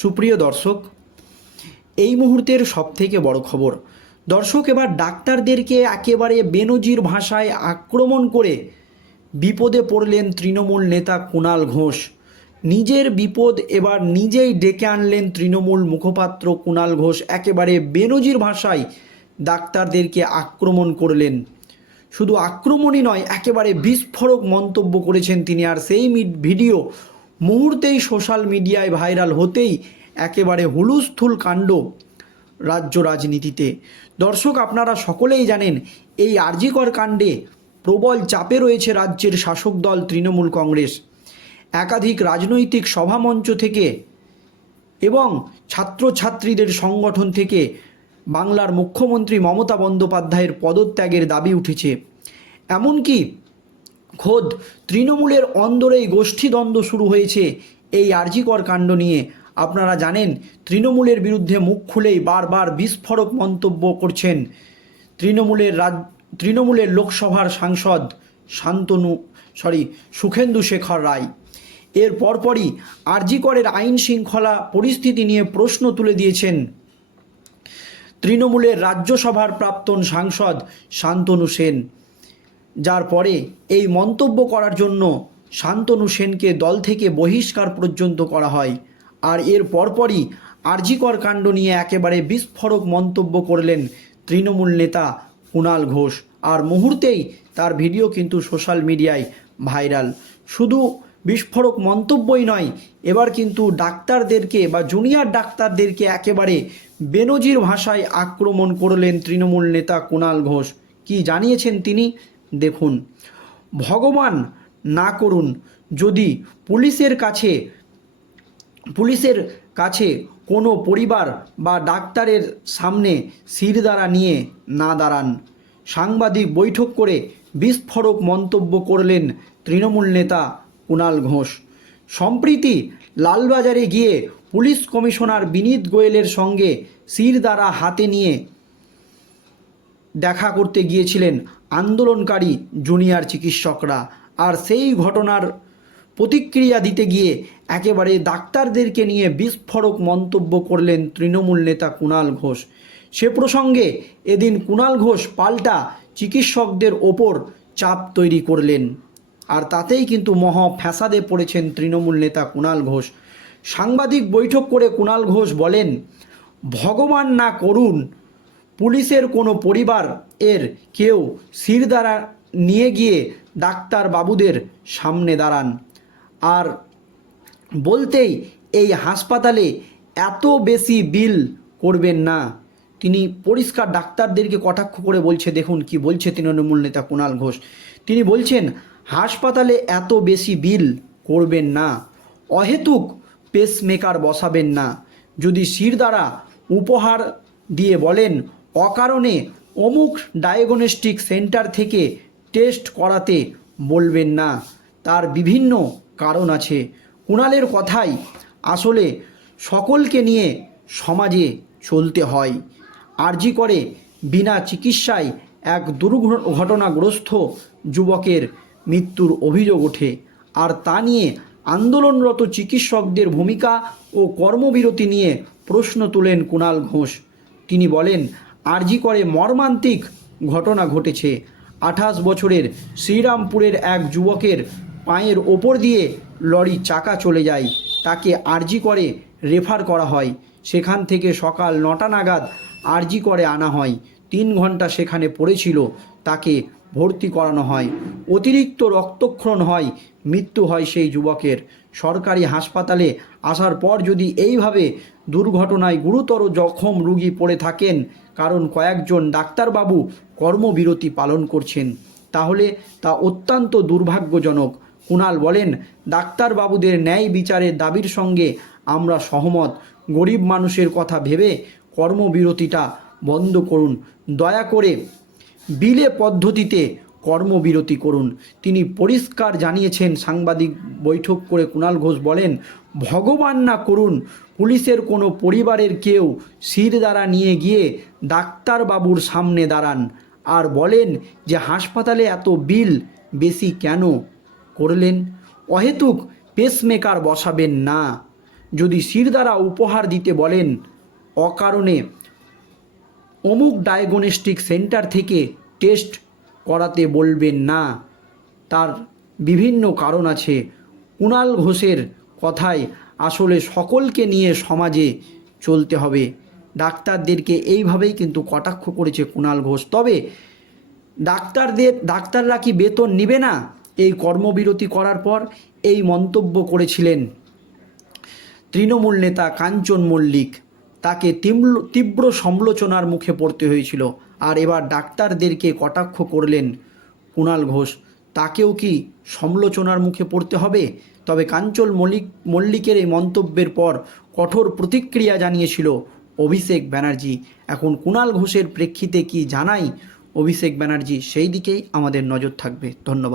সুপ্রিয় দর্শক, এই মুহূর্তের সবথেকে বড় খবর, দর্শক এবার ডাক্তারদেরকে একেবারে বেনজির ভাষায় আক্রমণ করে বিপদে পড়লেন তৃণমূল নেতা কুণাল ঘোষ। নিজের বিপদ এবার নিজেই ডেকে আনলেন তৃণমূল মুখপাত্র কুণাল ঘোষ। একেবারে বেনজির ভাষায় ডাক্তারদেরকে আক্রমণ করলেন। শুধু আক্রমণই নয়, একেবারে বিস্ফোরক মন্তব্য করেছেন তিনি। আর সেই ভিডিও মুহূর্তেই সোশ্যাল মিডিয়ায় ভাইরাল হতেই একেবারে হুলুস্থুল কাণ্ড রাজ্য রাজনীতিতে। দর্শক, আপনারা সকলেই জানেন, এই আরজিকর কাণ্ডে প্রবল চাপে রয়েছে রাজ্যের শাসক দল তৃণমূল কংগ্রেস। একাধিক রাজনৈতিক সভামঞ্চ থেকে এবং ছাত্রছাত্রীদের সংগঠন থেকে বাংলার মুখ্যমন্ত্রী মমতা বন্দ্যোপাধ্যায়ের পদত্যাগের দাবি উঠেছে। এমনকি খোদ তৃণমূলের অন্দরেই গোষ্ঠীদ্বন্দ্ব শুরু হয়েছে। এই আর্জিকর কাণ্ড নিয়ে আপনারা জানেন, তৃণমূলের বিরুদ্ধে মুখ খুলেই বারবার বিস্ফোরক মন্তব্য করছেন তৃণমূলের রাজ, তৃণমূলের লোকসভার সাংসদ শান্তনু, সরি, সুখেন্দু শেখর রায়। এর পরপরই আরজিকরের আইন শৃঙ্খলা পরিস্থিতি নিয়ে প্রশ্ন তুলে দিয়েছেন তৃণমূলের রাজ্যসভার প্রাক্তন সাংসদ শান্তনু সেন। যার পরে এই মন্তব্য করার জন্য শান্তনু সেনকে দল থেকে বহিষ্কার পর্যন্ত করা হয়। আর এর পরপরই আরজিকর কাণ্ড নিয়ে একেবারে বিস্ফোরক মন্তব্য করলেন তৃণমূল নেতা কুণাল ঘোষ। আর মুহূর্তেই তার ভিডিও কিন্তু সোশ্যাল মিডিয়ায় ভাইরাল। শুধু বিস্ফোরক মন্তব্যই নয়, এবার কিন্তু ডাক্তারদেরকে বা জুনিয়র ডাক্তারদেরকে একেবারে বেনজির ভাষায় আক্রমণ করলেন তৃণমূল নেতা কুণাল ঘোষ। কি জানিয়েছেন তিনি? দেখুন। ভগবান না করুন, যদি পুলিশের কাছে পুলিশের কাছে কোনো পরিবার বা ডাক্তারের সামনে শিরদাঁড়া নিয়ে না দাঁড়ান। সাংবাদিক বৈঠক করে বিস্ফোরক মন্তব্য করলেন তৃণমূল নেতা কুণাল ঘোষ। সম্প্রীতি লালবাজারে গিয়ে পুলিশ কমিশনার বিনীত গোয়েলের সঙ্গে শিরদাঁড়া হাতে নিয়ে দেখা করতে গিয়েছিলেন আন্দোলনকারী জুনিয়র চিকিৎসকরা। আর সেই ঘটনার প্রতিক্রিয়া দিতে গিয়ে একেবারে ডাক্তারদেরকে নিয়ে বিস্ফোরক মন্তব্য করলেন তৃণমূল নেতা কুণাল ঘোষ। সে প্রসঙ্গে এদিন কুণাল ঘোষ পাল্টা চিকিৎসকদের ওপর চাপ তৈরি করলেন। আর তাতেই কিন্তু মহা ফ্যাসাদে পড়েছেন তৃণমূল নেতা কুণাল ঘোষ। সাংবাদিক বৈঠক করে কুণাল ঘোষ বলেন, ভগবান না করুন পুলিশের কোনো পরিবার এর কেউ শিরদাঁড়া নিয়ে গিয়ে ডাক্তার বাবুদের সামনে দাঁড়ান। আর বলতেই এই হাসপাতালে এত বেশি বিল করবেন না। তিনি পরিষ্কার ডাক্তারদেরকে কটাক্ষ করে বলছে, দেখুন কি বলছে তৃণমূল নেতা কুণাল ঘোষ। তিনি বলছেন, হাসপাতালে এত বেশি বিল করবেন না। অহেতুক পেসমেকার বসাবেন না। যদি শিরদাঁড়া উপহার দিয়ে বলেন অকারণে অমুক ডায়াগনস্টিক সেন্টার থেকে টেস্ট করাতে বলবেন না। তার বিভিন্ন কারণ আছে। কুণালের কথাই আসলে সকলকে নিয়ে সমাজে চলতে হয়। আরজি করে বিনা চিকিৎসায় এক দুর্ঘটনাগ্রস্ত যুবকের মৃত্যুর অভিযোগ ওঠে। আর তা নিয়ে আন্দোলনরত চিকিৎসকদের ভূমিকা ও কর্মবিরতি নিয়ে প্রশ্ন তোলেন কুণাল ঘোষ। তিনি বলেন আরজি করে মর্মান্তিক ঘটনা ঘটেছে। আঠাশ বছরের শ্রীরামপুরের এক যুবকের পায়ের ওপর দিয়ে লরি চাকা চলে যায়। তাকে আরজি করে রেফার করা হয়। সেখান থেকে সকাল নটা নাগাদ আরজি করে আনা হয়। তিন ঘণ্টা সেখানে পড়েছিল, তাকে ভর্তি করানো হয়। অতিরিক্ত রক্তক্ষরণ হয়, মৃত্যু হয় সেই যুবকের। সরকারি হাসপাতালে আসার পর যদি এইভাবে দুর্ঘটনায় গুরুতর জখম রুগী পড়ে থাকেন, কারণ কয়েকজন ডাক্তারবাবু কর্মবিরতি পালন করছেন, তাহলে তা অত্যন্ত দুর্ভাগ্যজনক। কুণাল বলেন, ডাক্তারবাবুদের ন্যায় বিচারের দাবির সঙ্গে আমরা সহমত। গরিব মানুষের কথা ভেবে কর্মবিরতিটা বন্ধ করুন। দয়া করে বিলে পদ্ধতিতে কর্মবিরতি করুন। তিনি পরিষ্কার জানিয়েছেন, সাংবাদিক বৈঠক করে কুণাল ঘোষ বলেন, ভগবান না করুন, পুলিশের কোনো পরিবারের কেউ শির দ্বারা নিয়ে গিয়ে ডাক্তারবাবুর সামনে দাঁড়ান আর বলেন যে হাসপাতালে এত বিল বেশি কেন করলেন? অহেতুক পেসমেকার বসাবেন না। যদি শিরদাঁড়া উপহার দিতে বলেন, অকারণে অমুক ডায়াগনস্টিক সেন্টার থেকে টেস্ট করাতে বলবেন না। তার বিভিন্ন কারণ আছে। কুণাল ঘোষের কথায় আসলে সকলকে নিয়ে সমাজে চলতে হবে। ডাক্তারদেরকে এইভাবেই কিন্তু কটাক্ষ করেছে কুণাল ঘোষ। তবে ডাক্তারদের, ডাক্তাররা কি বেতন নিবে না? এই কর্মবিরতি করার পর এই মন্তব্য করেছিলেন তৃণমূল নেতা কাঞ্চন মল্লিক। তাকে তীব্র সমালোচনার মুখে পড়তে হয়েছিল। আর এবার ডাক্তারদেরকে কটাক্ষ করলেন কুণাল ঘোষ, তাকেও কি সমালোচনার মুখে পড়তে হবে? তবে কাঞ্চন মল্লিক, মল্লিকের এই মন্তব্যের পর কঠোর প্রতিক্রিয়া জানিয়েছিল অভিষেক ব্যানার্জি। এখন কুণাল ঘোষের প্রেক্ষিতে কি জানাই অভিষেক ব্যানার্জি, সেই দিকেই আমাদের নজর থাকবে। ধন্যবাদ।